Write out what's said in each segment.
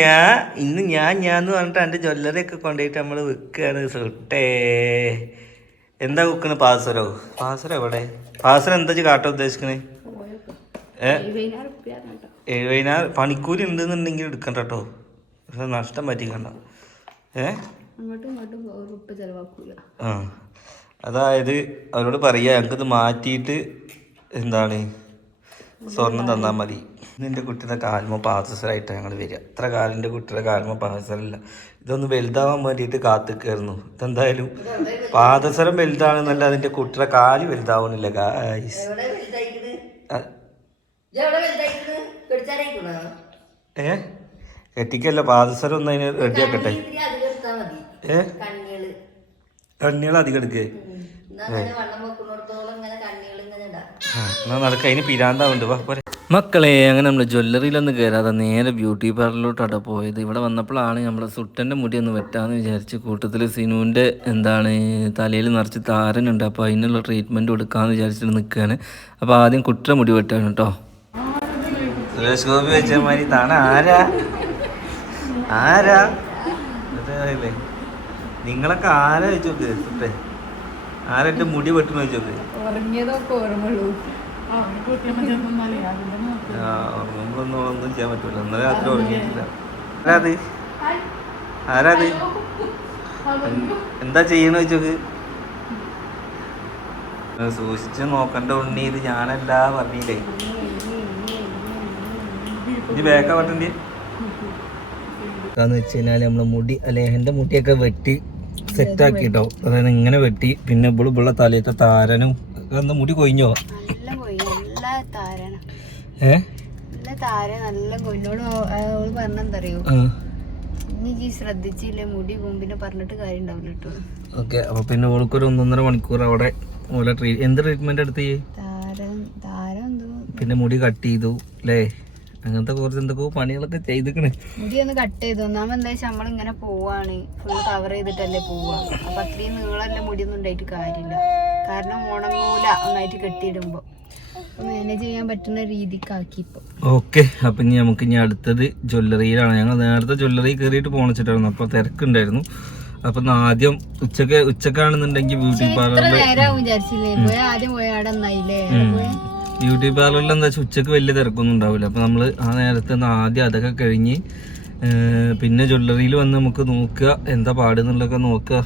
ഞാൻ ഇന്ന് ഞാൻ ഞാൻ എന്ന് പറഞ്ഞിട്ട് എന്റെ ജ്വല്ലറി ഒക്കെ കൊണ്ടുപോയിട്ട് നമ്മൾ വിൽക്കുകയാണ് സുട്ടേ എന്താ വിൽക്കണ പാസരോ പാസര എവിടെ? പാസര എന്താ കാട്ടാൻ ഉദ്ദേശിക്കണേ? എഴുപതിനായിരം പണിക്കൂലി ഉണ്ടെന്നുണ്ടെങ്കിൽ എടുക്കണ്ട കേട്ടോ. പക്ഷെ നഷ്ടം പറ്റിക്കണ്ട. ഏ? ആ. അതായത് അവരോട് പറയാ ഞങ്ങൾക്കിത് മാറ്റിയിട്ട് എന്താണ്? സ്വർണം തന്നാൽ മതി. നിന്റെ കുട്ടിയുടെ കാൽമ പാസസറായിട്ട് ഞങ്ങൾ വരിക. ഇത്ര കാലിന്റെ കുട്ടിയുടെ കാൽമ പാസസറല്ല ഇതൊന്ന് വലുതാവാൻ വേണ്ടിയിട്ട് കാത്തിക്കായിരുന്നു. ഇതെന്തായാലും പാദസരം വലുതാണെന്നല്ല അതിന്റെ കുട്ടിയുടെ കാൽ വലുതാവണില്ല ഗായ്സ് ഏ? കെട്ടിക്കല്ല പാദസരം ഒന്ന് അതിന് റെഡിയാക്കട്ടെ ഏ? കണ്ണികൾ അധികം എടുക്കേ. എന്നാ അങ്ങനെ വണ്ണം വെക്കുന്നിടത്തോളം ഇങ്ങനെ കണ്ണികൾ ഇങ്ങനെ ഇടാം. എന്നാ നടക്ക. അതിന് പിരാന്താവുണ്ട് വാ പോരെ. മക്കളെ അങ്ങനെ നമ്മൾ ജ്വല്ലറിയിലൊന്നും കയറാതെ നേരെ ബ്യൂട്ടി പാർലറിലോട്ടാണ് പോയത്. ഇവിടെ വന്നപ്പോഴാണ് നമ്മൾ സുട്ടന്റെ മുടി ഒന്ന് വെട്ടാന്ന് വിചാരിച്ച് കൂട്ടത്തിൽ സിനുവിന്റെ എന്താണ് തലയിൽ നിറച്ച് താരനുണ്ട്. അപ്പോൾ അതിനുള്ള ട്രീറ്റ്മെന്റ് കൊടുക്കാമെന്ന് വിചാരിച്ചിട്ട് നിൽക്കുകയാണ് അപ്പോൾ ആദ്യം കുട്ട മുടി വെട്ടാണ് കേട്ടോ. സുരേഷ് ഗോപി വെച്ച മാതിരി താണ. ആരാ? ആരാ? നിങ്ങളൊക്കെ ആരാ വെച്ചോക്ക് സുട്ടേ ആരാ എന്റെ മുടി വെട്ടണമെന്ന് വെച്ചോക്ക് ഉറങ്ങുമ്പൊന്നും ഒന്നും ചെയ്യാൻ പറ്റൂല. ഇന്നലെ രാത്രി ഉറങ്ങിയിട്ടില്ല ആരാത് ആരാത് എന്താ ചെയ്യണ വെച്ചോക്ക് സൂക്ഷിച്ച് നോക്കണ്ട ഉണ്ണി ഇത് ഞാനല്ല പറഞ്ഞില്ലേ. ഇനി ബേക്ക പറ്റണ്ടി എന്ന് വെച്ച് കഴിഞ്ഞാൽ നമ്മളെ മുടി ലേഹന്റെ മുടിയൊക്കെ വെട്ടി സെറ്റ് ആക്കി കേട്ടോ അതായത് ഇങ്ങനെ വെട്ടി പിന്നെ ഇവിടെ ഇവിടെ തലയത്തെ താരനും എന്താ മുടി കൊഴിഞ്ഞോ? ഏ? താര നല്ല കൊന്നോട് അവൾ പറഞ്ഞെന്തറിയോ? ആ. ഇനി ഈ ശ്രദ്ധിച്ചില്ലേ? മുടി കൊമ്പിനെ പറഞ്ഞിട്ട് കാര്യം ഉണ്ടാവില്ല കേട്ടോ ഓക്കെ അപ്പൊ പിന്നെ ഒന്നൊന്നര മണിക്കൂർ അവിടെ ഓല ട്രീ എന്ത് ട്രീറ്റ്മെന്റ് എടുത്ത് പിന്നെ മുടി കട്ട് ചെയ്തു അല്ലേ അങ്ങനത്തെ കുറച്ച് എന്തൊക്കെയോ പണികളൊക്കെ ചെയ്തിക്കണേ. മുടി ഒന്ന് കട്ട് ചെയ്തു. ഒന്നാമത് എന്താ വെച്ചാൽ നമ്മളിങ്ങനെ പോവാണ്. ഫുൾ കവർ ചെയ്തിട്ടല്ലേ പോവാ. അപ്പൊ അത്രയും നീളല്ല മുടിയൊന്നും ഉണ്ടായിട്ട് കാര്യമില്ല കാരണം ഉണങ്ങൂല. ഒന്നായിട്ട് കെട്ടിയിടുമ്പോ. മാനേജ് ചെയ്യാൻ പറ്റുന്ന രീതിക്കാക്കി ഇപ്പൊ. ഓക്കെ അപ്പൊ ഇനി നമുക്ക് ഇനി അടുത്തത് ജ്വല്ലറിയിലാണ്. ഞങ്ങൾ നേരത്തെ ജ്വല്ലറി കയറിയിട്ട് പോണിച്ചിട്ടായിരുന്നു അപ്പൊ തിരക്കുണ്ടായിരുന്നു. അപ്പൊ ആദ്യം ഉച്ചയ്ക്ക് ഉച്ചക്കാണെന്നുണ്ടെങ്കിൽ ബ്യൂട്ടി പാർലറിൽ ബ്യൂട്ടി പാർലറിൽ എന്താ വെച്ചാൽ ഉച്ചയ്ക്ക് വലിയ തിരക്കൊന്നും ഉണ്ടാവില്ല. അപ്പൊ നമ്മൾ ആ നേരത്തെ ആദ്യം അതൊക്കെ കഴിഞ്ഞ് പിന്നെ ജ്വല്ലറിയിൽ വന്ന് നമുക്ക് നോക്കുക എന്താ പാടുന്നുള്ളതൊക്കെ നോക്കുക.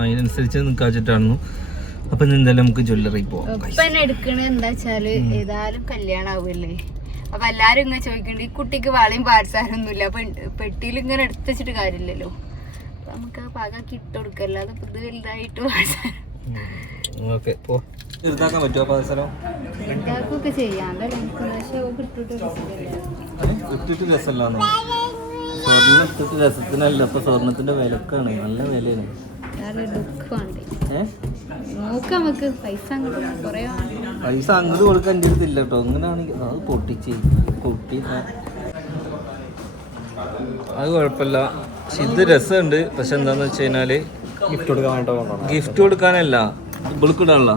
അതിനനുസരിച്ച് നിൽക്കാച്ചിട്ടായിരുന്നു അപ്പൊ എന്തായാലും നമുക്ക് ജ്വല്ലറി പോവാം എടുക്കണ എടുക്കണത് എന്താ വെച്ചാൽ ഏതായാലും കല്യാണം ആവുമല്ലേ അപ്പൊ എല്ലാരും ഇങ്ങനെ ചോദിക്കണ്ട് ഈ കുട്ടിക്ക് വളയും പാർസാരൊന്നുമില്ല അപ്പൊ പെട്ടിയിൽ ഇങ്ങനെ എടുത്ത് വെച്ചിട്ട് കാര്യമില്ലല്ലോ. അപ്പൊ നമുക്ക് പാകാക്കി ഇട്ട് കൊടുക്കല്ല അത് ഇത് വലുതായിട്ട് പാർസാരം ചെയ്യാം രസമില്ല. സ്വർണം ഇട്ടിട്ട് രസത്തിനല്ല അപ്പൊ സ്വർണത്തിന്റെ വിലക്കാണ് നല്ല വിലയാണ്. പൈസ അങ്ങോട്ട് കുറേ പൈസ അങ്ങോട്ട് കൊടുക്കാൻ എന്റെ അടുത്തില്ല കേട്ടോ. അങ്ങനെയാണെങ്കിൽ അത് പൊട്ടിച്ച് പൊട്ടി. അത് കുഴപ്പമില്ല. പക്ഷെ ഇത് രസമുണ്ട്. പക്ഷെ എന്താന്ന് വെച്ച് കഴിഞ്ഞാൽ ഗിഫ്റ്റ് കൊടുക്കാൻ ഗിഫ്റ്റ് കൊടുക്കാനല്ല. ഇവൾക്കിടാനുള്ള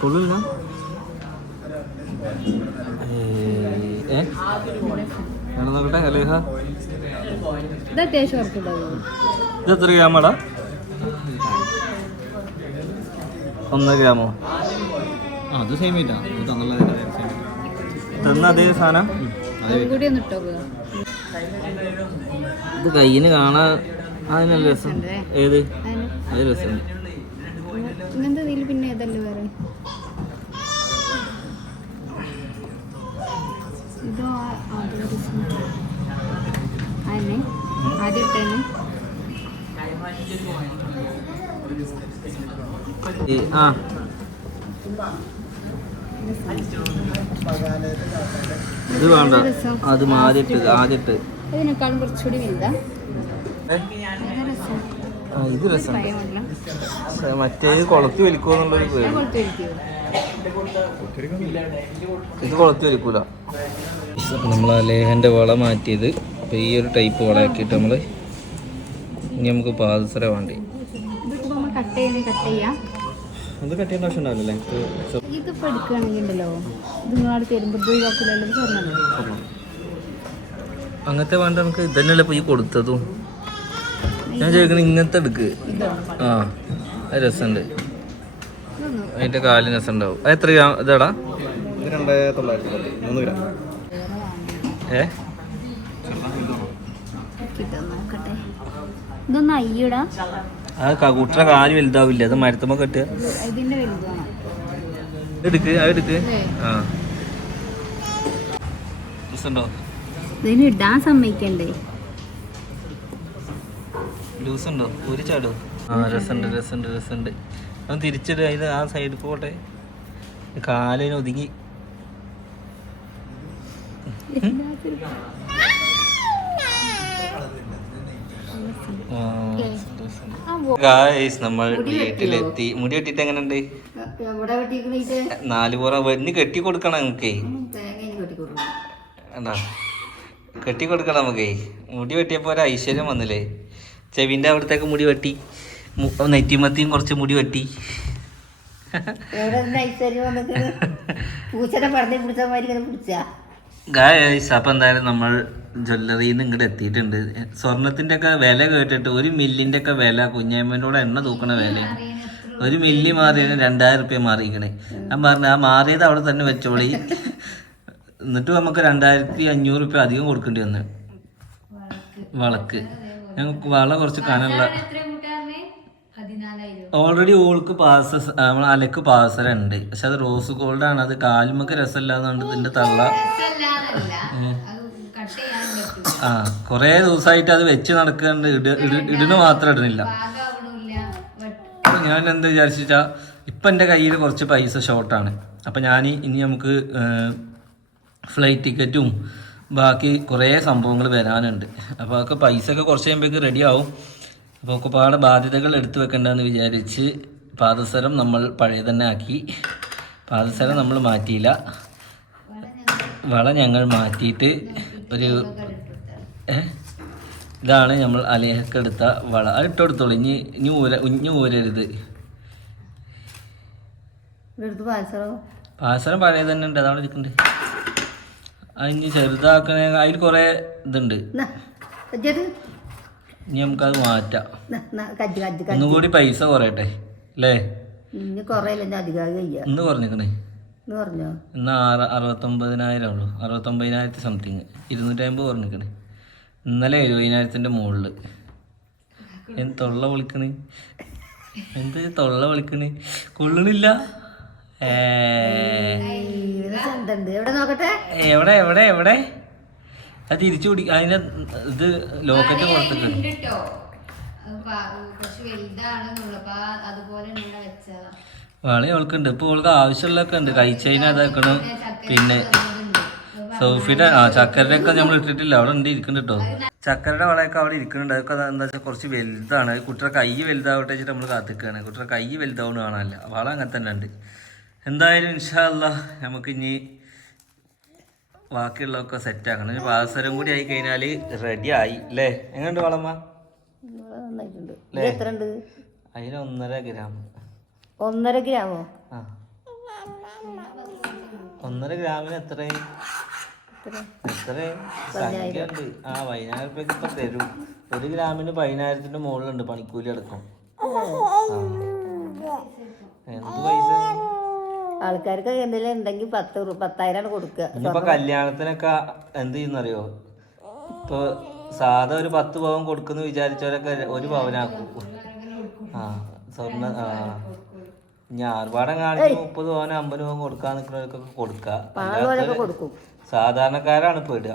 കൊള്ളില്ല. ഏ ഞാൻ നോക്കട്ടെ അലേഹ? ഇത് അത്യാവശ്യം ഉറപ്പുണ്ടാവും ഇത് എത്ര ഗ്രാമാടാ? ഒന്ന് ഗ്രാമോ? അത് സെയിം തന്നുള്ള തന്ന അതേ സാധനം? കൂടി ഒന്ന് ഇട്ടോ ഇത് കയ്യിന് കാണാൻ അതിനല്ല രസം. ഏത്? അതിന് അത് രസം പിന്നെ ഏതല്ലേ വേറെ? ഇതോ ആദ്യം ആ. ഇത് വേണ്ട. അത് ആദ്യട്ട് ആദ്യട്ട് ഇതിനേക്കാളും കുറച്ചുകൂടി വലുതാ. ഏ? നല്ല ആ ഇത് രസം. മറ്റേ കൊളത്തി വലിക്കുമെന്നുള്ളൊരു പേര് ഇത് കൊളത്തി വലിക്കൂല. നമ്മൾ ലേഹന്റെ വള മാറ്റിയത്. അപ്പോൾ ഈ ഒരു ടൈപ്പ് വളയാക്കിയിട്ട് നമ്മൾ ഇനി നമുക്ക് പാദസര വേണ്ടി. അത് കട്ട് ചെയ്യേണ്ട ആവശ്യം എടുക്കുകയാണെങ്കിൽ ഉണ്ടല്ലോ ഇത് നിങ്ങളവിടെ തരുമ്പോൾ ഇത് ഒഴിവാക്കില്ലല്ലോ ഇത് സ്വർണം അങ്ങനത്തെ വേണ്ട നമുക്ക് ഇതന്നെയല്ലേ ഈ കൊടുത്തതും. ഞാൻ ചോദിക്കണേ ഇങ്ങനത്തെ എടുക്ക്. ആ അത് രസമുണ്ട് അതിന്റെ അതിന്റെ കാലിന് രസം ഉണ്ടാവും അത് എത്ര ഗ്രാം? ഇതാടാ? ഏ? കിട്ടും നോക്കട്ടെ. ഇതൊന്നും അയ്യടാ. ആ കുട്ടറ കാൽ വലുതാവില്ല അത് മരത്തുമ്പോ കെട്ടുക ഇതിന്റെ വലുതാണ്. എടുക്ക് അത് എടുക്ക്. അല്ലേ? ആ. ലൂസുണ്ടോ? ഇതിന് ഇടാൻ സമ്മതിക്കണ്ടേ? ലൂസുണ്ടോ? ഒരു ചാടോ? ആ രസമുണ്ട് രസമുണ്ട് രസമുണ്ട് അത് തിരിച്ചിട്ട് അതിന് ആ സൈഡിൽ പോട്ടെ. കാലിന് ഒതുങ്ങി. ഗായ്സ് നമ്മൾ വീട്ടിലെത്തി. മുടി വെട്ടിട്ട് എങ്ങനെയുണ്ട്? നാല് പുറ വെണ്ണി കെട്ടി കൊടുക്കണം നമുക്ക്. കെട്ടി കൊടുക്കണം. നമുക്ക്. മുടി വെട്ടിയപ്പോ ഒരു ഐശ്വര്യം വന്നില്ലേ? ചെവിന്റെ അവിടത്തേക്ക് മുടി വെട്ടി. നെറ്റിമത്തിയും കുറച്ച് മുടി വെട്ടി. ഐശ്വര്യം പൂച്ചനെ പറഞ്ഞു പിടിച്ച മാതിരി പിടിച്ചാ. ഗായ്സ് അപ്പം എന്തായാലും നമ്മൾ ജ്വല്ലറിയിൽ നിന്ന് ഇങ്ങോട്ട് എത്തിയിട്ടുണ്ട്. സ്വർണത്തിന്റെ ഒക്കെ വില കേട്ടിട്ട് ഒരു മില്ലിന്റെ ഒക്കെ വില കുഞ്ഞമ്മനോട് എണ്ണ തൂക്കണ വില ഒരു മില്ലി മാറിയാണ് രണ്ടായിരം റുപ്യ മാറിയിക്കണേ ഞാൻ പറഞ്ഞു ആ മാറിയത് അവിടെ തന്നെ വെച്ചോളി. എന്നിട്ട് നമുക്ക് രണ്ടായിരത്തി അഞ്ഞൂറ് റുപ്യ അധികം കൊടുക്കേണ്ടി വന്നു. വളക്ക് ഞങ്ങൾക്ക് വള കുറച്ച് കനമുള്ള ഓൾറെഡി ഓൾക്ക് പാസ നമ്മളെ അലക്ക് പാസര ഉണ്ട് പക്ഷെ അത് റോസ് ഗോൾഡ് ആണ്. അത് കാലുമൊക്കെ രസമില്ലാന്നുണ്ട് ഇതിന്റെ തള്ള. ആ കൊറേ ദിവസമായിട്ട് അത് വെച്ച് നടക്കുന്നുണ്ട് ഇട ഇട- ഇടണ മാത്രം ഇടുന്നില്ല. ഞാൻ എന്താ വിചാരിച്ചാ ഇപ്പൊ എന്റെ കയ്യിൽ കുറച്ച് പൈസ ഷോർട്ടാണ് അപ്പൊ ഞാൻ ഇനി നമുക്ക് ഫ്ലൈറ്റ് ടിക്കറ്റും ബാക്കി കുറേ സംഭവങ്ങൾ വരാനുണ്ട്. അപ്പോൾ അതൊക്കെ പൈസ ഒക്കെ കുറച്ച് കഴിയുമ്പോഴേക്ക് റെഡി ആവും. അപ്പോൾ ഒക്കെപ്പാട് ബാധ്യതകൾ എടുത്തു വെക്കണ്ടെന്ന് വിചാരിച്ച് പാദസരം നമ്മൾ പഴയ തന്നെ ആക്കി പാദസരം നമ്മൾ മാറ്റിയില്ല. വള ഞങ്ങൾ മാറ്റിയിട്ട് ഒരു ഇതാണ് നമ്മൾ അലേഹക്ക് എടുത്ത വള. അത് ഇട്ടെടുത്തോളൂ. ഇനി ഇനി ഊര ഇനി ഊരരുത്. പാസരം പഴയ തന്നെ ഉണ്ട് അതാണ് ഇരിക്കുന്നുണ്ട് അതിന് ചെറുതാക്കണ അതിൽ കുറേ ഇതുണ്ട്. ഇനി നമുക്കത് മാറ്റാം. കജ്ജ് കജ്ജ് കജ്ജ്. ഒന്നും കൂടി പൈസ കുറയട്ടെ അല്ലേ ഇനി കുറേയല്ല അധികം കഴിയാ ഇന്ന് കുറഞ്ഞിക്കണേ. ഇന്ന് ആറ് അറുപത്തൊമ്പതിനായിരം ഉള്ളൂ. അറുപത്തൊമ്പതിനായിരത്തി സംതിങ് ഇരുന്നൂറ്റമ്പത് കുറഞ്ഞിക്കണേ. ഇന്നലെ എഴുപതിനായിരത്തിന്റെ മുകളിൽ എന്ത് തൊള്ള വിളിക്കണ് എന്ത് തൊള്ള വിളിക്കണ് കൊള്ളണില്ല. ഏ. എവിടെ എവിടെ എവിടെ? അത് തിരിച്ചു പിടി അതിന്റെ ഇത് ലോക്കറ്റ് വെച്ചതാ. വളി അവൾക്കുണ്ട്. ഇപ്പൊ അവൾക്ക് ആവശ്യമുള്ളതൊക്കെ ഉണ്ട്. കഴിച്ചതിന് അതാക്കണം. പിന്നെ സോഫിയുടെ ആ ചക്കരയുടെ ഒക്കെ നമ്മൾ ഇട്ടിട്ടില്ല. അവിടെ ഉണ്ട് ഇരിക്കുന്നുണ്ട് കേട്ടോ ചക്കരയുടെ വളയൊക്കെ അവിടെ ഇരിക്കുന്നുണ്ട്. അതൊക്കെ അത് എന്താ വെച്ചാൽ കുറച്ച് വലുതാണ്. കുട്ടിയുടെ കൈ വലുതാവട്ടെ വെച്ചിട്ട് നമ്മൾ കാത്തിക്കുകയാണ് കുട്ടിയുടെ കൈ വലുതാവുന്ന കാണാനല്ല. വള അങ്ങനെ തന്നെ ഉണ്ട്. എന്തായാലും ഇൻഷാല്ല നമുക്ക് ഇനി ബാക്കിയുള്ളതൊക്കെ സെറ്റ് ആക്കണം. ഇനി പാസരം കൂടി ആയി കഴിഞ്ഞാൽ റെഡി ആയി അല്ലേ എങ്ങനെയുണ്ട് വളമ്മ? അതിന് ഒന്നര ഗ്രാം. ഒന്നര ഗ്രാമോ? ആ. ഒന്നര ഗ്രാമിന് എത്രയും ആ പതിനായിരം റുപ്യക്ക് ഇപ്പൊ തരും. ഒരു ഗ്രാമിന് പതിനായിരത്തിന്റെ മുകളിലുണ്ട് പണിക്കൂലി അടക്കം. എന്ത് പൈസ? ആൾക്കാർക്ക് എന്തെങ്കിലും ഉണ്ടെങ്കിൽ പത്ത് പത്തായിരമാണ് കൊടുക്കുക. കല്യാണത്തിനൊക്കെ എന്ത് ചെയ്യുന്നറിയോ? ഇപ്പൊ സാധാ ഒരു പത്ത് പവൻ കൊടുക്കുന്ന വിചാരിച്ചവരൊക്കെ ഒരു പവനാക്കും. ആ സ്വർണ ആ. ആർഭാടം കാണിച്ച് മുപ്പത് പവൻ അമ്പത് പവൻ കൊടുക്കാൻ നിൽക്കുന്നവർക്കൊക്കെ കൊടുക്കുക. സാധാരണക്കാരാണ് പെടുക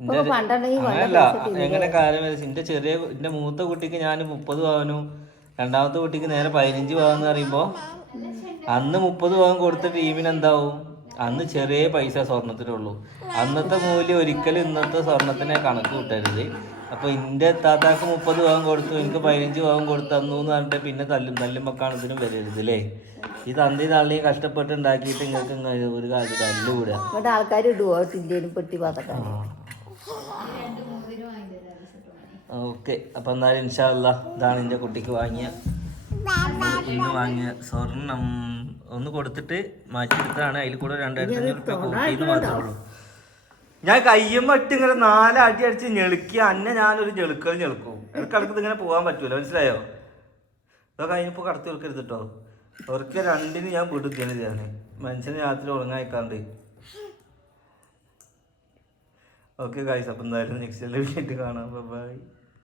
അങ്ങനല്ല എങ്ങനെ കാര്യം എന്റെ ചെറിയ എന്റെ മൂത്ത കുട്ടിക്ക് ഞാൻ മുപ്പത് പവനും രണ്ടാമത്തെ കുട്ടിക്ക് നേരെ പതിനഞ്ച് പവൻ എന്ന് പറയുമ്പോ അന്ന് മുപ്പത് പവൻ കൊടുത്ത ടീമിന് എന്താവും അന്ന് ചെറിയ പൈസ സ്വർണത്തിനുള്ളൂ. അന്നത്തെ മൂല്യം ഒരിക്കലും ഇന്നത്തെ സ്വർണത്തിനെ കണക്ക് കൂട്ടരുത്. അപ്പൊ ഇന്റെ താത്താക്ക് മുപ്പത് പവൻ കൊടുത്തു എനിക്ക് പതിനഞ്ച് പവൻ കൊടുത്തു തന്നു എന്ന് പറഞ്ഞിട്ട് പിന്നെ തല്ലും തല്ലുമ്പൊക്കാണ് ഇതിനും വരരുത് അല്ലേ ഈ തന്തി തള്ളി കഷ്ടപ്പെട്ട് ഉണ്ടാക്കിയിട്ട് നിങ്ങൾക്ക് ഒരു കാലത്ത് തല്ലുകൂടാ. ആൾക്കാർ ഇടുവോ? പെട്ടി പാത്രക്കാർ ഓക്കെ. അപ്പം എന്നാലും ഇൻഷാല്ല ഇതാണ് എന്റെ കുട്ടിക്ക് വാങ്ങിയ ഇന്ന് വാങ്ങിയ സ്വർണം ഒന്ന് കൊടുത്തിട്ട് മാറ്റിയെടുത്താണ് അതിൽ കൂടെ രണ്ടായിരത്തി അഞ്ഞൂറ് റുപ്യ കൂട്ടിന്ന് മാത്രമേ ഉള്ളൂ. ഞാൻ കയ്യും മറ്റും ഇങ്ങനെ നാലടി അടിച്ച് ഞെളുക്കി. അന്നെ ഞാനൊരു ഞെളുക്കൽ ഞെളുക്കും. ഇടക്കിടക്ക് ഇങ്ങനെ പോകാൻ പറ്റൂല. മനസ്സിലായോ? ഇതൊക്കെ കഴിഞ്ഞപ്പോൾ കടത്തി വെക്കരുത് കേട്ടോ അവർക്ക് രണ്ടിന് ഞാൻ വിടുകയാണ് ഞാൻ മനുഷ്യന് രാത്രി ഉറങ്ങായിക്കാണ്ട്. ഓക്കെ കായ്സ് അപ്പം എന്തായാലും നെക്സ്റ്റ് വീട്ടിൽ കാണാം. ബൈ